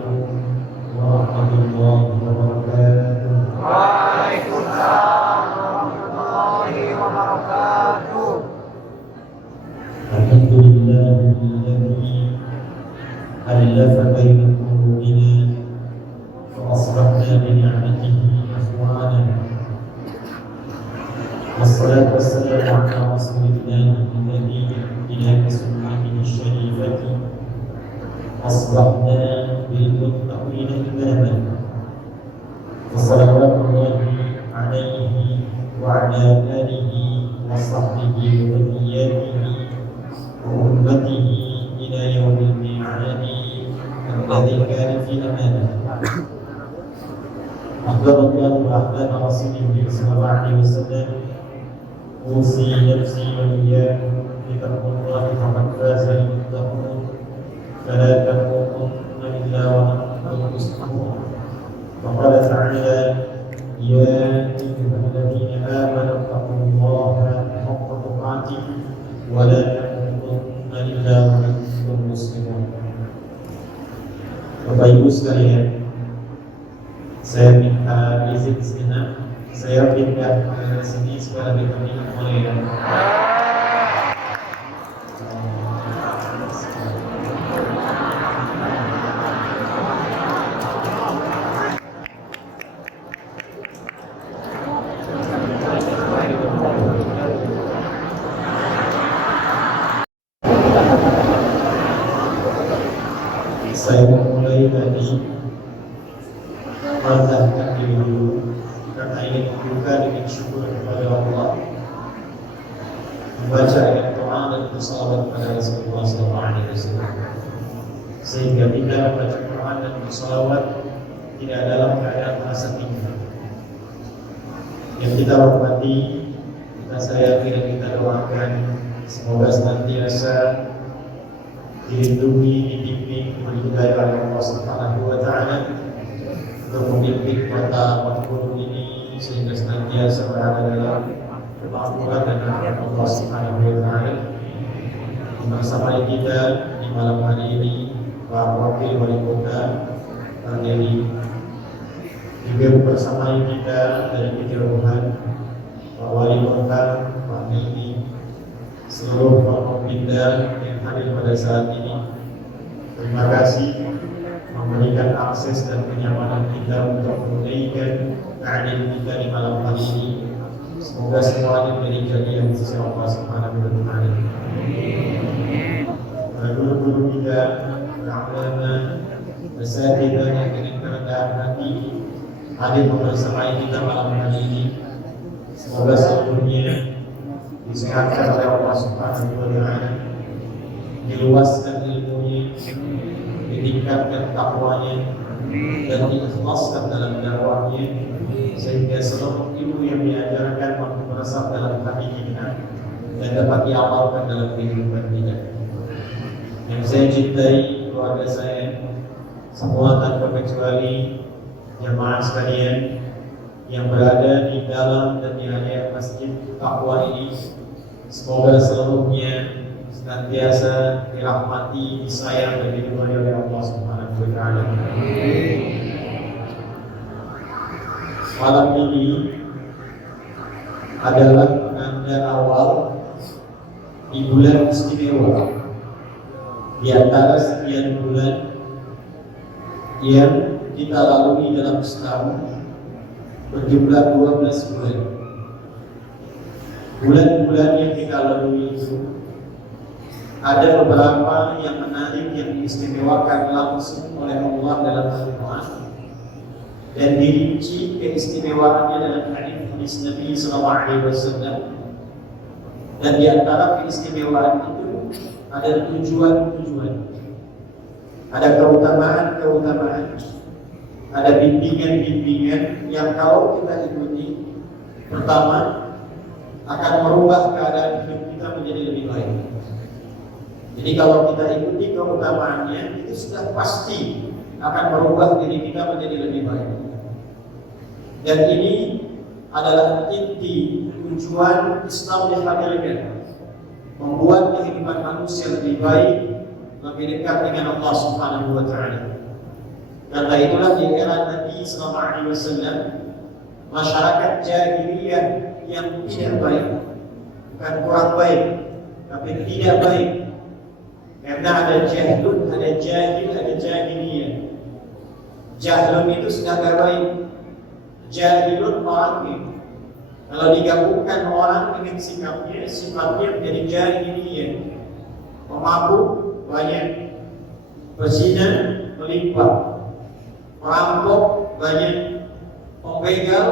Assalamualaikum warahmatullahi wabarakatuh. Waalaikumsalam warahmatullahi wabarakatuh. Alhamdulillahilladzi alafa baina qulubina wa asbahna bi ni'matihi ikhwana. Wassalatu wassalamu ala rasulillahi alladzi ila sunnatihi syarifati asbahna bil muttaqina imaman. Wassalawatullahi alaihi wa ala alihi wa sahbihi wa dhurriyyatihi wa ummatihi ila yaumil mi'adi alladzi kana fi amanah. Ahbabullah wa ahbab rasulihi sallallahu alaihi wasallam. أوصي نفسي وإياكم بتقوى الله فقد فاز المتقون فلا تموتن إلا وأنتم مسلمون. وقال تعالى: يا أيها الذين آمنوا اتقوا الله حق تقاته ولا تموتن إلا وأنتم مسلمون. Bapak Ibu sekalian, saya minta izin sejenak. Saya pindah ke sini supaya lebih terlihat mulia. Saya memulai dari merendahkan diri dulu, karena ingin membuka dengan syukur kepada Allah, membaca ayat doa dan bersalawat kepada Rasulullah SAW, sehingga kita membaca Quran dan bersalawat tidak dalam keadaan merasa tinggi. Yang kita hormati, kita sayangi dan kita doakan semoga senantiasa dilindungi, dibimbing, diberkahi oleh Allah Subhanahu wa Ta'ala untuk memimpin kota Makmur ini sehingga senantiasa berada dalam kemakmuran dan rahmat Allah Subhanahu wa Ta'ala. Bersama kita di malam hari ini Pak Wakil Wali Kota Pak Dedi, juga bersama kita dari Kejauhan Pak Wali Kota Pak Dedi, seluruh Forkopimda yang hadir pada saat ini. Terima kasih memberikan akses dan kenyamanan kita untuk menunaikan ta'lim kita di malam hari ini. Semoga semuanya menjadi jadian sisi Allah Subhanahu wa Ta'ala. Guru-guru kita, ulama, asatidzah yang dengan kerendahan hati hadir bersama kita malam hari ini. Semoga seluruhnya disehatkan oleh Allah Subhanahu wa Ta'ala, diluaskan ilmunya, ditingkatkan takwanya, dan diikhlaskan dalam dakwahnya, sehingga seluruh ilmu yang diajarkan mampu meresap dalam hati kita dan dapat diamalkan dalam kehidupan kita. Yang saya cintai, keluarga saya, semua tanpa kecuali jamaah sekalian yang berada di dalam dan di area masjid Taqwa ini, semoga seluruhnya senantiasa dirahmati, disayang dan diridhoi oleh Allah Subhanahu wa Ta'ala. Malam ini adalah penanda awal di bulan istimewa di antara sekian bulan yang kita lalui dalam setahun, berjumlah 12 bulan. Bulan-bulan yang kita lalui itu ada beberapa yang menarik, yang diistimewakan langsung oleh Allah dalam Al-Quran dan dirinci keistimewaannya dalam hadis Nabi SAW. Dan di antara keistimewaan itu ada tujuan-tujuan, ada keutamaan-keutamaan, ada bimbingan-bimbingan yang kalau kita ikuti, pertama akan merubah keadaan hidup kita menjadi lebih baik. Jadi kalau kita ikuti keutamaannya, itu sudah pasti akan merubah diri kita menjadi lebih baik. Dan ini adalah inti tujuan Islam dihadirkan, membuat kehidupan manusia lebih baik, lebih dekat dengan Allah Subhanahu wa Ta'ala. Karena itulah di era Nabi SAW, masyarakat jahiliyah yang tidak baik, bukan kurang baik, tapi tidak baik. Karena ada jahlun, ada jahil, ada jahiliyah. Jahlun itu sudah tidak baik, jahilun orangnya. Kalau digabungkan orang dengan sikapnya, sifatnya menjadi jahiliyah. Pemabuk banyak, berzina melimpah, perampok banyak, pembegal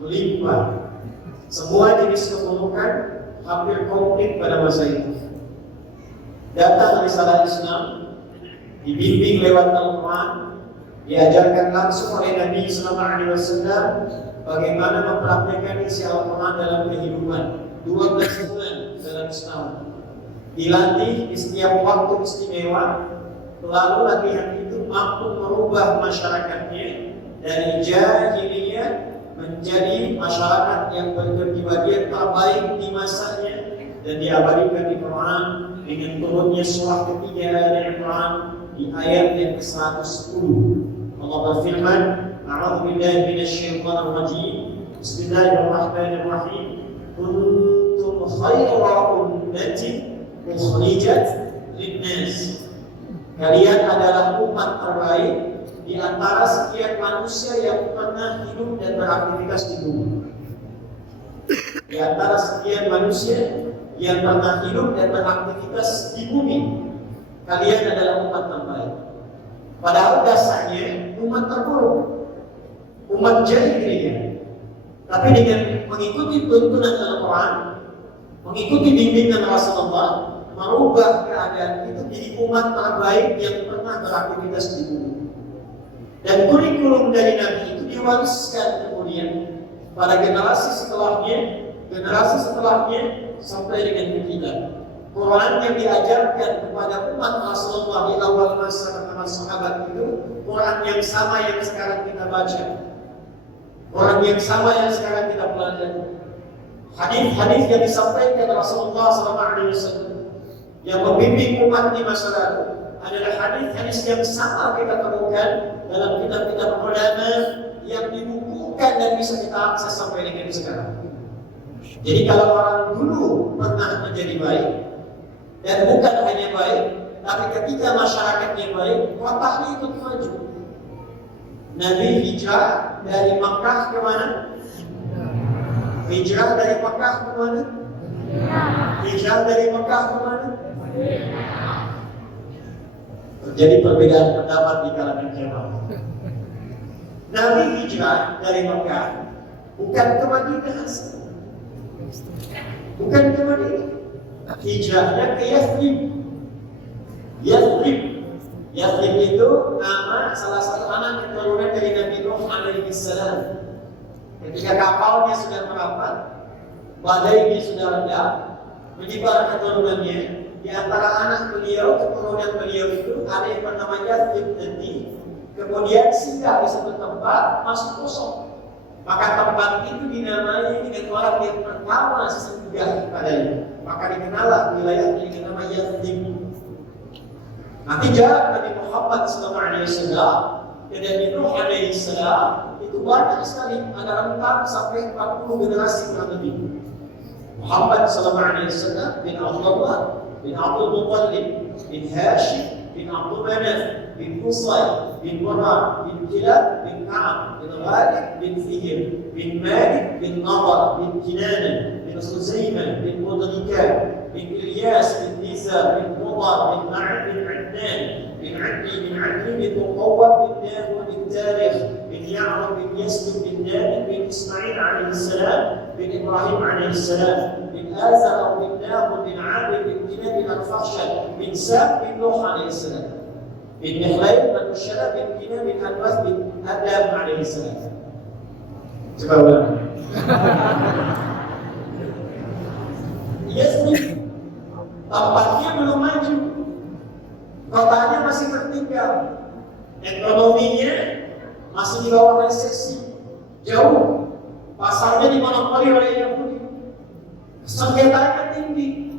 melimpah. Semua jenis keburukan hampir komplit pada masa itu. Datang risalah Islam, dibimbing lewat Al-Quran, diajarkan langsung oleh Nabi SAW bagaimana mempraktikkan isi Al-Quran dalam kehidupan. 12 bulan dalam Islam. Dilatih di setiap waktu istimewa, lalu latihan itu mampu merubah masyarakatnya dari jahiliyah menjadi masyarakat yang berkepribadian terbaik di masanya, dan diabadikan di Quran dengan turunnya surah ketiga Al-Imran di ayat yang ke-110. Allah berfirman, A'udzu billahi minasyaitonir rajim. Bismillahirrahmanirrahim. Kuntum khayra ummatin ukhrijat lin-nas. Kalian adalah umat terbaik di antara sekian manusia yang pernah hidup dan beraktivitas di bumi. Di antara sekian manusia yang pernah hidup dan beraktivitas di bumi, kalian adalah umat terbaik. Padahal dasarnya umat terburuk, umat jahiliyah. Tapi dengan mengikuti tuntunan Al-Quran, mengikuti bimbingan Rasulullah, merubah keadaan itu jadi umat terbaik yang pernah beraktivitas di bumi. Dan kurikulum dari Nabi itu diwariskan kemudian pada generasi setelahnya sampai dengan kita. Quran yang diajarkan kepada umat Rasulullah di awal masa para sahabat itu Quran yang sama yang sekarang kita baca, Quran yang sama yang sekarang kita pelajari. Hadis-hadis yang disampaikan Rasulullah SAW yang membimbing umat di masa lalu adalah hadis-hadis yang sama kita temukan dalam kitab-kitab ulama yang dibukukan dan bisa kita akses sampai dengan sekarang. Jadi kalau orang dulu pernah menjadi baik, dan bukan hanya baik, tapi ketika masyarakatnya baik, kotanya ikut maju. Nabi hijrah dari Makkah ke mana? Hijrah dari Makkah ke mana? Hijrah dari Makkah ke mana? Terjadi perbedaan pendapat di kalangan jemaah. Nabi hijrah dari Makkah bukan ke Madinah, bukan ke Madinah. Hijrahnya ke Yathrib. Yathrib itu nama salah satu anak keturunan dari Nabi Nuh alaihi salam. Ketika kapalnya sudah merapat, badainya sudah reda, menyebar keturunannya. Di antara anak beliau, keturunan beliau itu ada yang bernama Yathrib nanti. Kemudian singgah di satu tempat, masuk kosong. Maka tempat itu dinamai dengan orang yang pertama singgah padanya. Maka dikenallah wilayah ini dengan nama Yathrib. Nanti jarak Nabi Muhammad SAW dan Nabi Nuh alaihissalam itu banyak sekali, ada rentang sampai 40 generasi kurang lebih. Muhammad SAW bin Abdullah bin Abdul Muttalib bin Hashim bin Abdul Manaf bin Qusay bin Murrah bin Kilab bin Ka'ab bin Ghalib bin Fihr bin Malik bin Nadar bin Kinana bin Khuzaimah bin Mudrikah bin Ilyas bin Nizar bin Mudar bin Ma'ad bin Adnan bin Adli bin Adli bin Muqawwab bin Dawud bin Tarikh bin Ya'rab bin Yasdud bin Nabi bin Ismail alaihissalam bin Ibrahim alaihissalam bin Azar bin Nahud bin Abid bin Kinab bin Al-Fakhshad bin Sab bin Nuh alaihissalam bin Mihlail bin Syarab bin Kinab bin Al-Wath bin Adam alaihissalam. Coba ulang. Yathrib tempatnya belum maju, kotanya masih tertinggal, ekonominya masih di bawah resesi, jauh, pasarnya dimonopoli oleh Yahudi, sengketanya tinggi,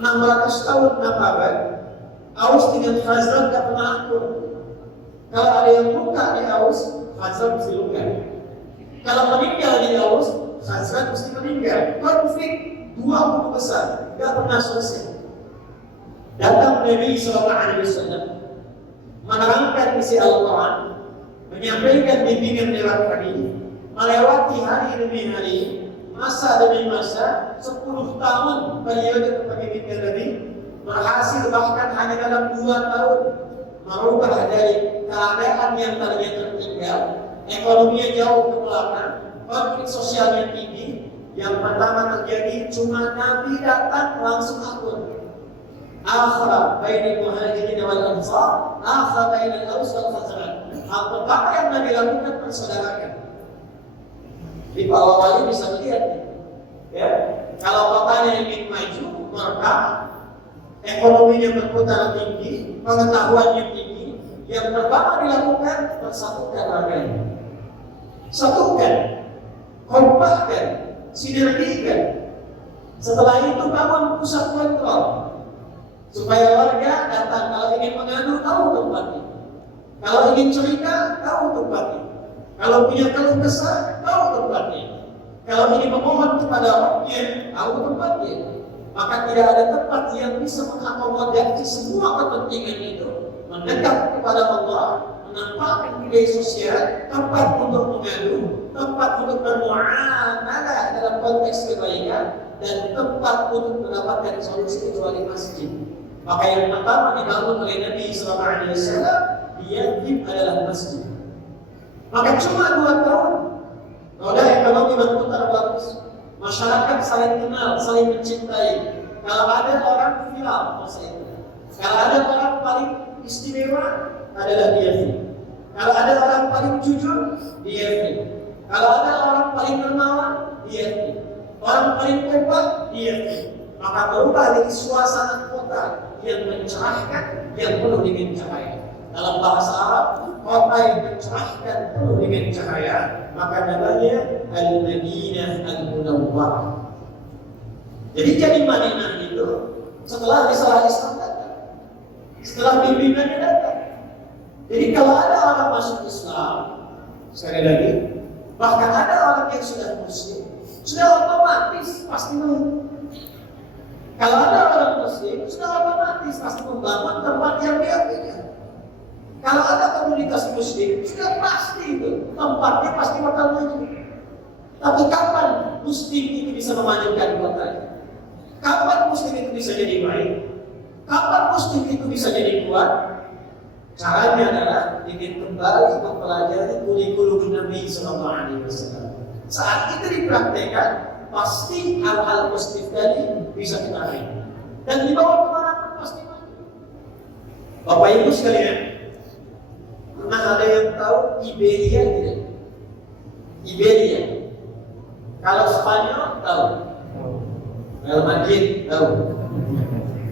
600 tahun 6 abad, Aus dengan Khazraj tak pernah akur. Kalau ada yang luka di Aus, Khazraj mesti luka. Kalau meninggal di Aus, Khazraj mesti meninggal. Konflik dua kubu besar, tidak pernah selesai. Datang Nabi SAW menerangkan isi Al-Quran, menyampaikan bimbingan lewat hadis, melewati hari demi hari, masa demi masa, 10 tahun periode kepemimpinan Nabi, berhasil bahkan hanya dalam 2 tahun merubah dari keadaan yang tadinya tertinggal, ekonominya jauh ke belakang, konflik sosialnya tinggi. Yang pertama terjadi cuma Nabi datang langsung akur. Akhra bainal muhajirin wal ansar, akhra bainal aus wal khazraj. Hal pertama yang Nabi lakukan persaudaraan. Di Pak Wali bisa melihat, ya, kalau bapaknya ingin maju, maka ekonominya berputar tinggi, pengetahuannya tinggi. Yang pertama dilakukan persatukan warganya, satukan, kompakkan, sinergikan. Setelah itu bangun pusat kontrol supaya warga datang kalau ingin mengadu tahu tempatnya, kalau ingin cerita tahu tempatnya, kalau punya keluh kesah tahu tempatnya, kalau ingin memohon kepada Rabbnya tahu tempatnya. Maka tidak ada tempat yang bisa mengakomodasi semua kepentingan itu, mendekat kepada Allah, menampakkan nilai sosial, tempat untuk mengadu, tempat untuk bermuamalah dalam konteks kebaikan, dan tempat untuk mendapatkan solusi kecuali masjid. Maka yang pertama dibangun oleh Nabi SAW di Yathib adalah masjid. Maka cuma 2 tahun, roda ekonomi berputar bagus, masyarakat saling kenal, saling mencintai. Kalau ada orang viral masa itu, kalau ada orang paling istimewa adalah di Yathib. Kalau ada orang paling jujur, di Yathib. Kalau ada orang paling dermawan, di Yathib. Orang paling kompak, di Yathib. Maka berubah dari suasana kota yang mencerahkan, yang penuh dengan cahaya. Dalam bahasa Arab, kota yang mencerahkan penuh dengan cahaya, maka namanya Al-Madinah Al-Munawwarah. Jadi Madinah itu setelah risalah Islam datang, setelah bimbingannya datang. Jadi kalau ada orang masuk Islam, sekali lagi, bahkan ada orang yang sudah Muslim, sudah otomatis pasti mau. Kalau ada orang Muslim, sudah otomatis pasti membangun tempat yang dia punya. Kalau ada komunitas Muslim, sudah pasti itu tempatnya pasti bakal maju. Tapi kapan Muslim itu bisa memajukan kotanya? Kapan Muslim itu bisa jadi baik? Kapan Muslim itu bisa jadi kuat? Caranya adalah ingin kembali mempelajari kurikulum Nabi SAW. Saat itu dipraktekkan, pasti hal-hal positif tadi bisa kita raih. Dan dibawa kemana pun pasti maju. Bapak Ibu sekalian, pernah ada yang tahu Iberia tidak? Iberia. Kalau Spanyol tahu. Real Madrid tahu.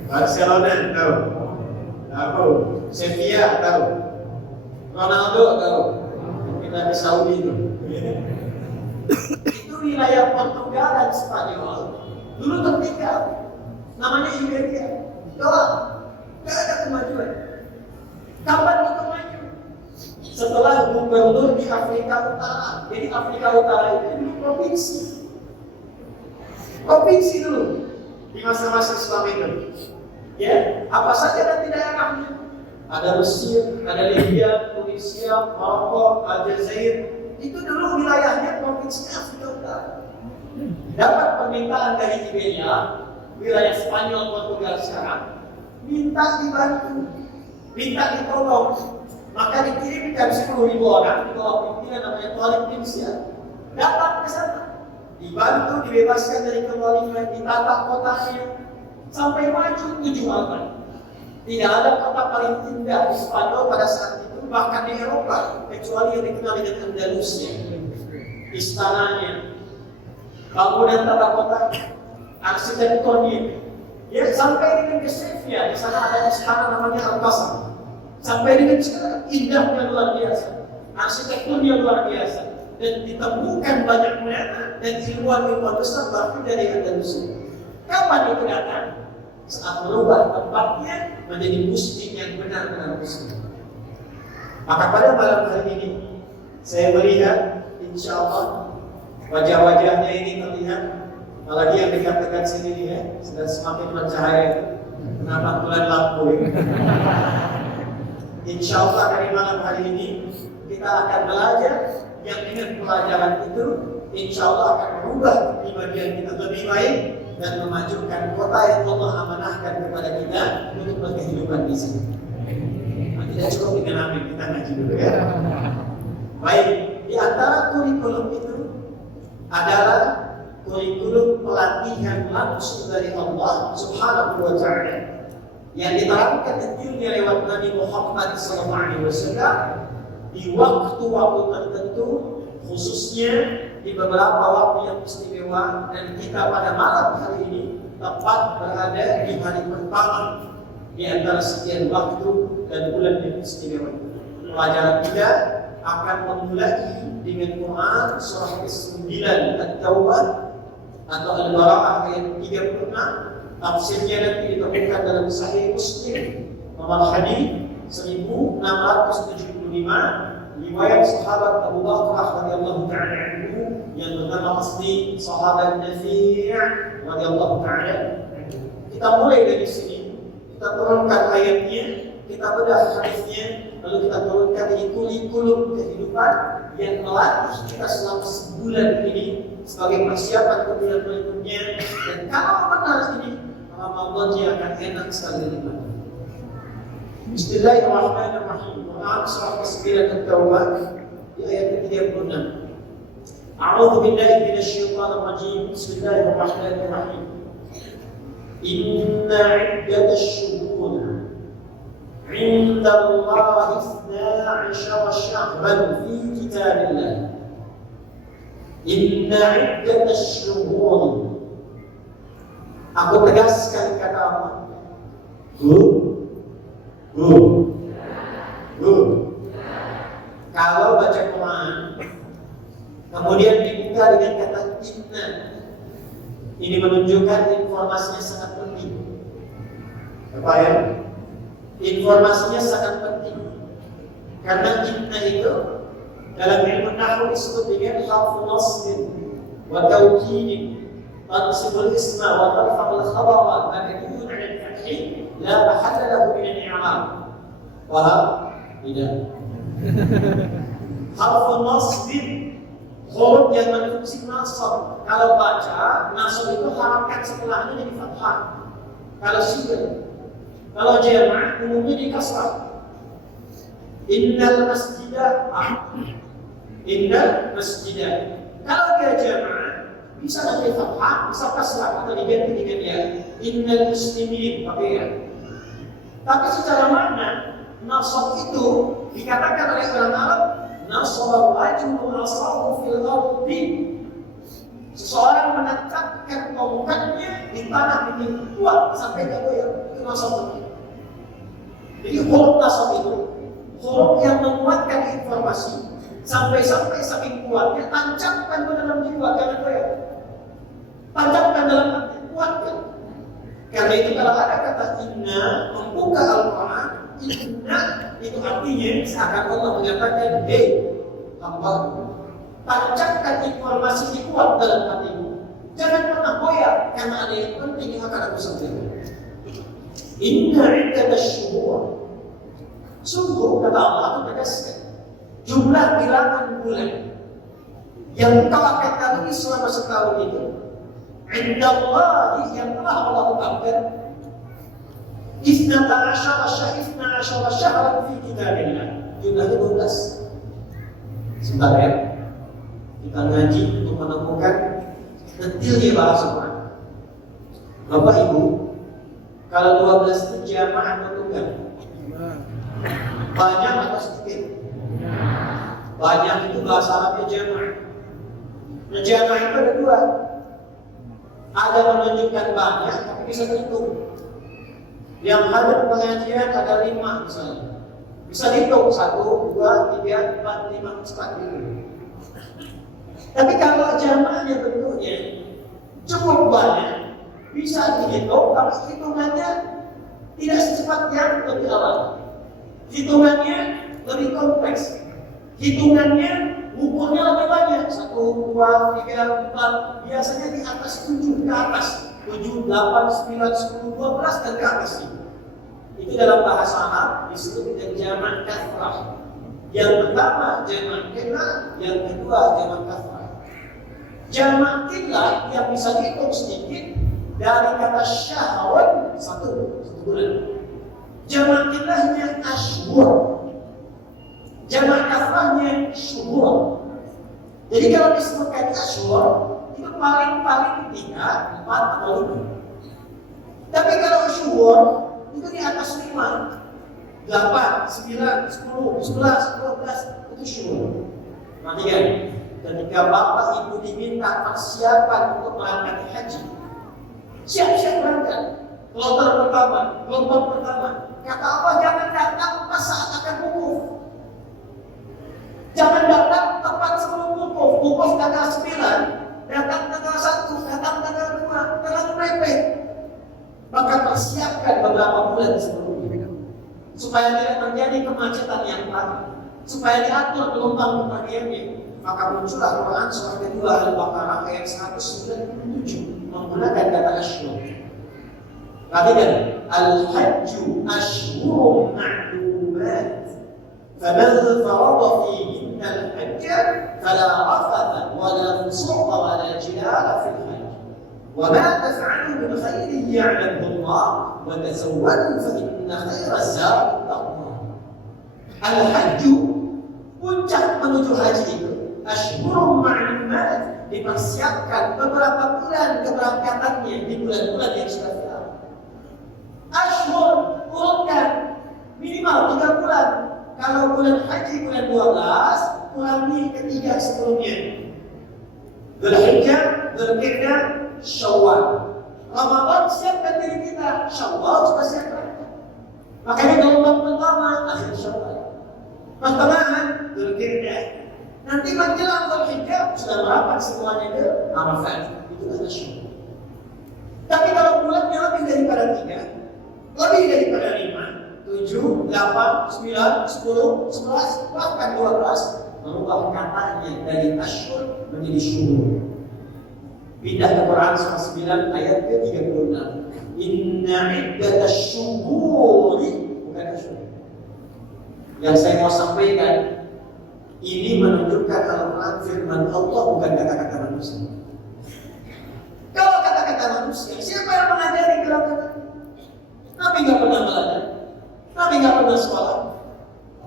Barcelona tahu. Tahu. Sevilla tahu. Ronaldo tahu. Kita di Saudi itu. Itu wilayah Portugal dan Spanyol dulu tertinggal. Namanya Iberia. Gelap. Tidak ada kemajuan. Kapan itu maju? Setelah gubernur di Afrika Utara. Jadi Afrika Utara itu dulu provinsi. Provinsi dulu di masa-masa Islam itu. Ya, apa saja nanti daerahnya? Ada Mesir, ada Libya, Tunisia, Maroko, Aljazair. Itu dulu wilayahnya provinsi Afrika Utara. Dapat permintaan dari Iberia, wilayah Spanyol, Portugal sekarang, minta dibantu, minta ditolong. Maka dikirimkan 10.000 orang di bawah pimpinan namanya Tuan Pinsia. Datang ke sana, dibantu, dibebaskan dari kewalian, ditata kotanya, sampai maju 7 abad. Tidak ada kota paling indah di Spanyol pada saat itu, bahkan di Eropa, kecuali yang dikenal dengan Andalusia. Istananya, bangunan tata kota, arsitekturnya, ya sampai dengan ke Sevilla, di sana ada istana namanya Alcázar. Sampai dengan sekarang indahnya luar biasa, arsitekturnya luar biasa, dan ditemukan banyak ulama dan ilmuwan-ilmuwan besar bahkan dari Andalusia. Kapan itu datang? Saat merubah tempatnya menjadi muslim yang benar-benar muslim. Maka pada malam hari ini saya melihat insya Allah wajah-wajahnya ini terlihat, apalagi yang dekat-dekat sini nih ya, sudah semakin bercahaya. Kenapa bulan lampu ya? Insya Allah dari malam hari ini kita akan belajar yang dengan pelajaran itu insya Allah akan merubah pribadian kita lebih baik dan memajukan kota yang Allah amanahkan kepada kita untuk berkehidupan di sini. Nah, tidak cukup dengan amin, kita ngaji dulu ya. Baik, di antara kurikulum itu adalah kurikulum pelatihan langsung dari Allah Subhanahu wa Ta'ala yang diterangkan tentunya lewat Nabi Muhammad SAW di waktu-waktu tertentu, khususnya di beberapa waktu yang istimewa, dan kita pada malam hari ini tepat berada di hari pertama di antara sekian waktu dan bulan yang istimewa. Pelajaran kita akan memulai dengan Quran surah ke-9 At-Taubah atau Al-Bara'ah ayat 36. Tafsirnya nanti ditemukan dalam Sahih Muslim nomor hadis 1675, riwayat sahabat Abu Bakar radhiyallahu ta'ala anhu yang bernama asli sahabat Nafi' radhiyallahu ta'ala. Kita mulai dari sini, kita turunkan ayatnya, kita bedah hadisnya, lalu kita turunkan kurikulum kehidupan yang melatih kita selama sebulan ini sebagai persiapan ke bulan berikutnya. Dan kalau benar ini, Ramadan akan enak sekali dinikmati. Bismillahirrahmanirrahim. Quran surah ke-9 At-Taubah di ayat ke-36. A'udzu billahi minasyaitonir rajim. Bismillahirrahmanirrahim. Inna 'iddatasy syuhur 'inda Allah 12 syahran fi kitabillah. Inna 'iddatasy syuhur. Aku tegaskan kata Allah. Kalau baca Quran kemudian dibuka dengan kata inna, ini menunjukkan informasinya sangat penting. Apa ya? Informasinya sangat penting. Karena inna itu dalam ilmu nahwu disebut dengan harfu nasb wa tawkid, tansibul isma wa tarfa'ul khabara mabniun 'ala al-fath la mahalla lahu min al-i'rab. Paham? Tidak. Harfu nasb huruf yang berfungsi nasab. Kalau baca nasab itu harakat setelahnya jadi fathah. Kalau sifat, kalau jama' umumnya di kasrah. Innal masjidah, innal masjidah. Kalau dia jama' bisa nanti fathah, bisa kasrah atau diganti dengan ya. Innal muslimin, pakai ya. Tapi secara makna nasab itu dikatakan oleh orang Arab nasaba rajulun asahu fil ardi. Seseorang menetapkan tongkatnya di tanah ini kuat sampai tak goyah. Itu nasab. Jadi huruf nasab itu huruf yang menguatkan informasi sampai-sampai saking kuatnya, tancapkan ke dalam jiwa, jangan goyah. Tancapkan dalam hati, kuatkan. Karena itu kalau ada kata inna membuka Al-Quran, inna itu artinya seakan Allah menyatakan, hey, hamba, tancapkan informasi yang kuat dalam hatimu. Jangan pernah goyah karena ada yang penting yang akan aku sampaikan. Inna 'iddatasy syuhur. Sungguh kata Allah itu tegaskan jumlah bilangan bulan yang kau akan lalui selama setahun itu. Indallahi yang telah Allah tetapkan 12 syahran fi kitabillah. Jumlahnya 12. Sebentar ya. Kita ngaji untuk menemukan detailnya bahasa Quran. Bapak Ibu, kalau 12 itu jamaah atau tunggal? Banyak atau sedikit? Banyak itu bahasa Arabnya jamaah. Nah, jamaah itu ada dua. Ada menunjukkan banyak, tapi bisa dihitung. Yang hadir pengajian ada 5 misalnya. Bisa dihitung 1, 2, 3, 4, 5, 4 gitu. Tapi kalau jamaahnya bentuknya cukup banyak, bisa dihitung, tapi hitungannya tidak secepat yang lebih awal. Hitungannya lebih kompleks. Hitungannya, ukurnya lebih banyak. 1, 2, 3, 4. Biasanya di atas 7 ke atas. 7, 8, 9, 10, 12 dan ke atas ini. Itu dalam bahasa Arab disebut dengan jamak kathrah. Yang pertama jamak qillah, yang kedua jamak kathrah. Jamak qillah yang bisa dihitung sedikit dari kata syahwan, satu bulan. Jamak qillahnya ashhur. Jamak kathrahnya syuhur. Jadi kalau disebutkan ashhur itu paling 3, 4 atau 5. Tapi kalau syuhur itu di atas 5, 8, 9, 10, 11, 12 itu syuhur. Perhatikan, ketika bapak ibu diminta persiapan untuk berangkat haji, siap-siap berangkat. Gelombang pertama. Kata Allah, jangan datang pas saat akan wukuf. Jangan datang tepat sebelum wukuf. Wukuf tanggal 9, datang tanggal 1, datang tanggal 2, terlalu mepet. Maka persiapkan beberapa bulan sebelumnya supaya tidak terjadi kemacetan yang parah, supaya diatur gelombang kepergiannya. Maka muncullah Quran surah kedua Al-Baqarah ayat 197 menggunakan kata asyhur. Perhatikan, al-hajju asyhurun ma'lumat. Faman farada fihinna al-hajja fala rafatha wala fusuqa wala jidala fil hajj. وما تفعلوا من خير يعلمه الله وتزودوا فإن خير الزاد التقوى. Al-hajj, puncak menuju haji itu asyhurun ma'lumat, dipersiapkan beberapa bulan keberangkatannya di bulan-bulan yang sudah final. Asyhur, urutkan minimal 3 bulan. Kalau bulan haji bulan 12, kurangi ketiga sebelumnya. Dzulhijjah, Dzulqa'dah, Syawal. Ramadan siapkan diri kita, Syawal juga siapkan. Makanya gelombang pertama akhir Syawal, pertengahan Dzulqa'dah. Nanti menjelang Dzulhijjah sudah merapat semuanya ke Arafat. Itu kata Syawal. Tapi kalau bulannya lebih daripada 3, lebih daripada 5, 7, 8, 9, 10, 11, bahkan 12, merubah katanya dari asyhur menjadi syuhur. Pindah ke Quran surah 9 ayat ke-36. Inna iddatash syuhuri, bukan asyhur. Yang saya mau sampaikan ini menunjukkan Al-Quran firman Allah, bukan kata-kata manusia. Kalau kata-kata manusia, siapa yang mengajari kalau kata? Nabi nggak pernah belajar, Nabi nggak pernah sekolah.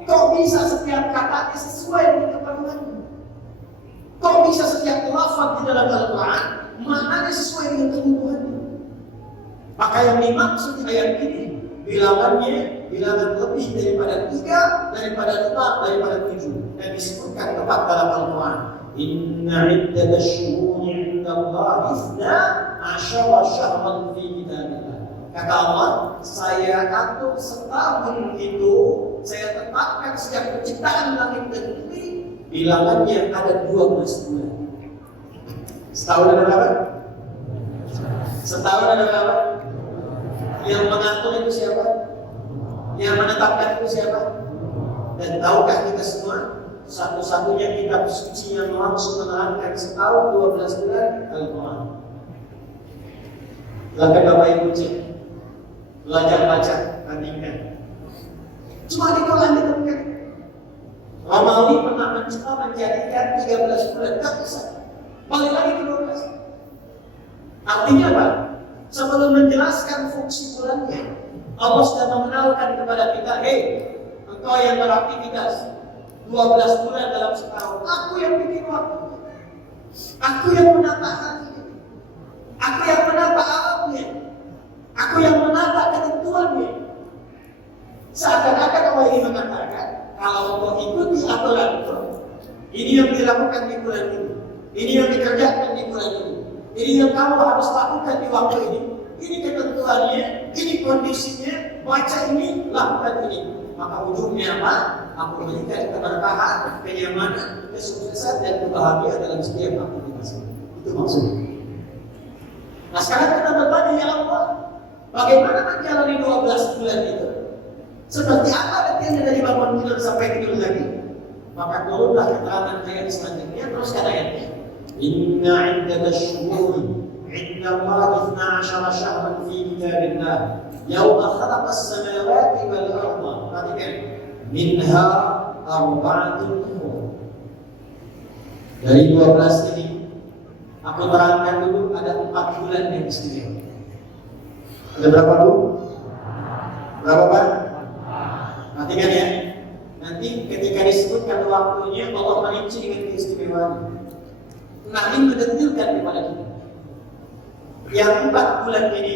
Kok bisa setiap kata sesuai dengan keperluannya? Kok bisa setiap lafaz di dalam Al-Quran maknanya sesuai dengan kebutuhannya? Maka yang dimaksud ayat ini bilangan lebih daripada 3, daripada 5, daripada 7, dan disebutkan tepat dalam Al-Quran. Inna iddatash syuhuri 'inda Allah 12 syahran fi kitabillah. Kata Allah, saya atur setahun itu, saya tetapkan sejak penciptaan langit dan bumi, bilangannya ada 12 bulan. Setahun ada berapa? Setahun ada berapa? Yang mengatur itu siapa? Yang menetapkan itu siapa? Dan tahukah kita semua, satu-satunya kitab suci yang langsung menerangkan setahun 12 bulan Al-Quran. Silakan Bapak Ibu cek, belajar baca, bandingkan. Cuma di Quran ditemukan. Romawi pernah mencoba menjadikan 13 bulan, tak bisa. Balik lagi ke 12. Artinya apa? Sebelum menjelaskan fungsi bulannya, Allah sudah mengenalkan kepada kita, hei, engkau yang beraktivitas 12 bulan dalam setahun, aku yang bikin waktu, aku yang menata hati, aku yang menata alamnya, aku yang menata ketentuannya. Seakan-akan Allah ini mengatakan, kalau engkau ikuti aturan itu, ini yang dilakukan di bulan ini yang dikerjakan di bulan ini yang kamu harus lakukan di waktu ini ketentuannya, ini kondisinya, baca ini, lakukan ini. Maka ujungnya apa? Aku berikan keberkahan, kenyamanan, kesuksesan dan kebahagiaan dalam setiap aktivitas. Itu maksudnya. Nah sekarang kita bertanya, ya Allah, bagaimana menjalani 12 bulan itu? Seperti apa detailnya dari bangun tidur sampai tidur lagi? Maka turunlah keterangan ayat selanjutnya, terus kata ayatnya, Inna iddatash syuhuri inda Allah 12 syahran fi kitabillah yawma khalaqas samawati wal arda. Perhatikan, minha arba'atun hurum. Dari 12 ini aku terangkan dulu ada 4 bulan yang istimewa. Ada berapa dulu? Berapa Pak? Perhatikan ya. Nanti ketika disebutkan waktunya Allah merinci dengan keistimewaan. Nabi mendetilkan kepada kita. Yang 4 bulan ini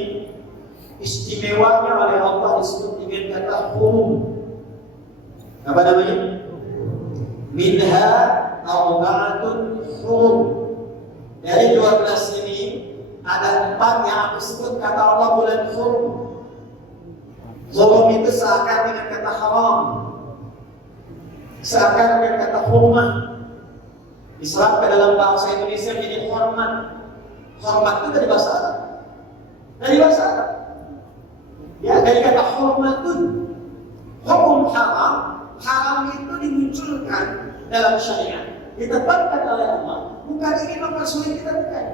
istimewanya oleh Allah disebut dengan kata hurum. Apa namanya? Minha arba'atun hurum. Dari 12 ini ada 4 yang aku sebut kata Allah bulan hurum. Hurum itu seakan dengan kata haram, seakan dengan kata hurmah. Diserapkan dalam bahasa Indonesia menjadi hormat. Hormat itu dari bahasa Arab. Dari bahasa Arab. Ya, dari kata hormatun. Hukum haram, haram itu dimunculkan dalam syariat, ditetapkan oleh Allah. Bukan ingin mempersulit kita, bukan.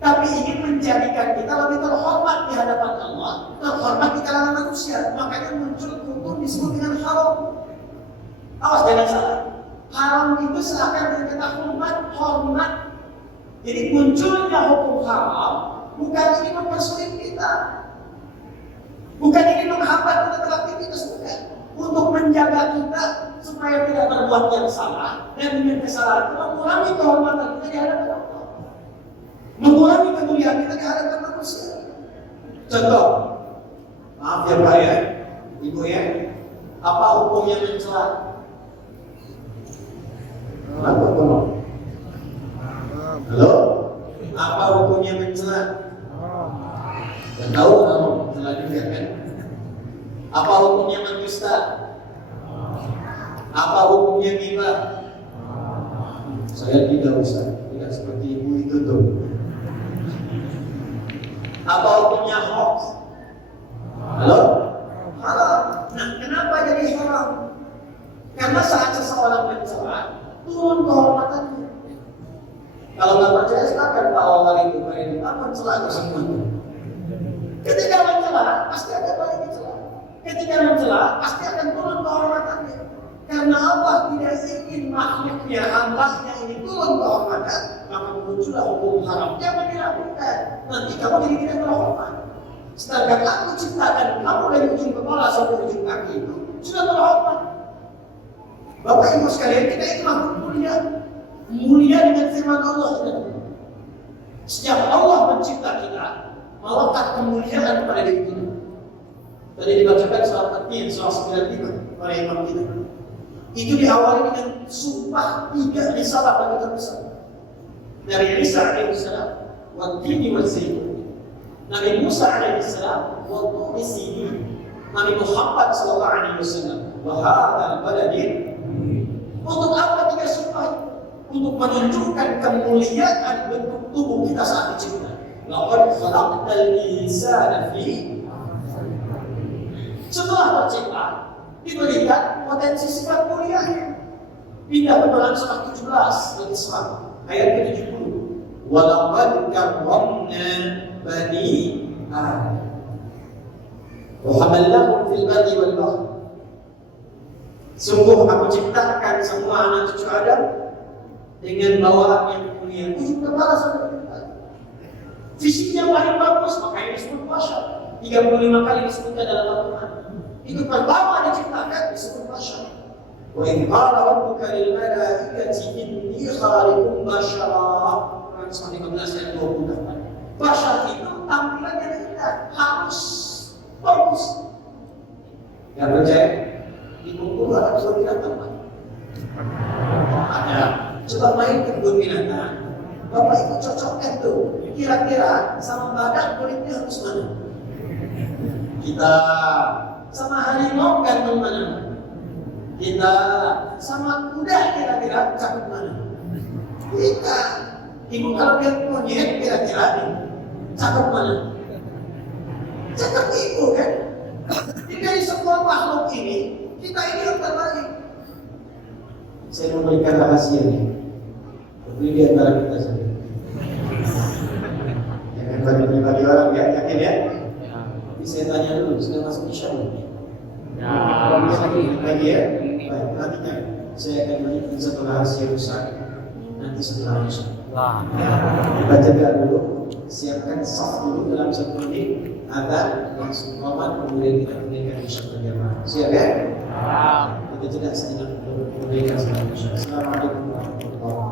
Tapi ingin menjadikan kita lebih terhormat di hadapan Allah, terhormat di kalangan manusia. Makanya muncul hukum disebut dengan haram. Awas jangan salah. Haram itu seakan dengan kata hormat. Jadi munculnya hukum haram bukan ingin mempersulit kita, bukan ingin menghambat kita beraktivitas, bukan. Untuk menjaga kita supaya tidak berbuat yang salah dan dengan kesalahan itu mengurangi kehormatan kita di hadapan Allah, mengurangi kemuliaan kita di hadapan manusia. Contoh, maaf ya Pak ya, Ibu ya, apa hukumnya mencela? Halo? Apa hukumnya mencela? Tidak tahu kamu mencela juga kan? Apa hukumnya mendusta? Apa hukumnya ghibah? Saya tidak usah, tidak seperti ibu itu tuh. Apa hukumnya hoax? Halo? Haram. Nah, kenapa jadi haram? Karena saat seseorang mencela, turun kehormatannya. Kalau nggak percaya silakan Pak Omar itu mencela tersebut. Ketika mencela, pasti ada balik dicela. Ketika mencela, pasti akan turun kehormatannya. Karena Allah tidak ingin makhluknya, hambanya ini turun kehormatan, maka muncullah hukum haram. Jangan dilakukan. Nanti kamu jadi tidak terhormat. Sedangkan aku ciptakan kamu dari ujung kepala sampai ujung kaki itu sudah terhormat. Bapak Ibu sekalian, kita ini makhluk mulia. Mulia dengan firman Allah. Sejak Allah mencipta kita, melekat kemuliaan pada diri kita. Tadi dibacakan surat At-Tin, surah 95 oleh imam kita. Itu diawali dengan sumpah 3 risalah bagi terbesar. Dari Isa alaihissalam, Wat-Tini Waz-Zaitun. Nabi Musa alaihissalam, Wat-Turi Sinin. Nabi Muhammad sallallahu alaihi wasallam, wa hadzal baladin. Untuk apa 3 sumpah itu? Untuk menunjukkan kemuliaan bentuk tubuh kita saat dicipta. Laqad khalaqnal insana fi. Setelah tercipta, diberikan potensi sifat mulianya. Pindah ke dalam surah 17 Al-Isra ayat ke-70. Walaqad karramna bani Adam wa hamalnahum fil barri wal bahr. Sungguh aku ciptakan semua anak cucu Adam dengan bawaan yang mulia, ujung kepala sampai ujung kaki. Fisiknya paling bagus, makanya disebut masyar. 35 kali disebutkan dalam Al-Quran. Itu pertama diciptakan disebut masyar. Wa in qala rabbuka lil malaikati inni khaliqun basyara. Quran surah 15 ayat 28. Basyar itu tampilannya indah, halus, bagus. Yang percaya? Di Bungkulu ada kebun binatang, Pak. Ada. Coba main ke kebun binatang. Bapak Ibu cocokkan tuh. Kira-kira sama badak kulitnya harus mana? Kita sama harimau ganteng mana? Kita sama kuda kira-kira cakep mana? Kita. Ibu kalau lihat monyet kira-kira nih cakep mana? Cakep ibu kan? Jadi dari semua makhluk ini, kita ini yang terbaik. Saya memberikan rahasia nih. Tapi di antara kita sendiri. Jangan bagi-bagi orang ya, yakin ya? Tapi saya tanya dulu, sudah masuk isya belum? Lagi ya? Baik, nantinya saya akan berikan satu rahasia besar. Nanti setelah isya. Kita jaga dulu, siapkan saf dulu dalam 1 menit. Ada langsung komat, kemudian kita berikan isya berjamaah. Siap ya? Kita jeda sejenak untuk memberikan salam isya. Assalamualaikum warahmatullahi wabarakatuh.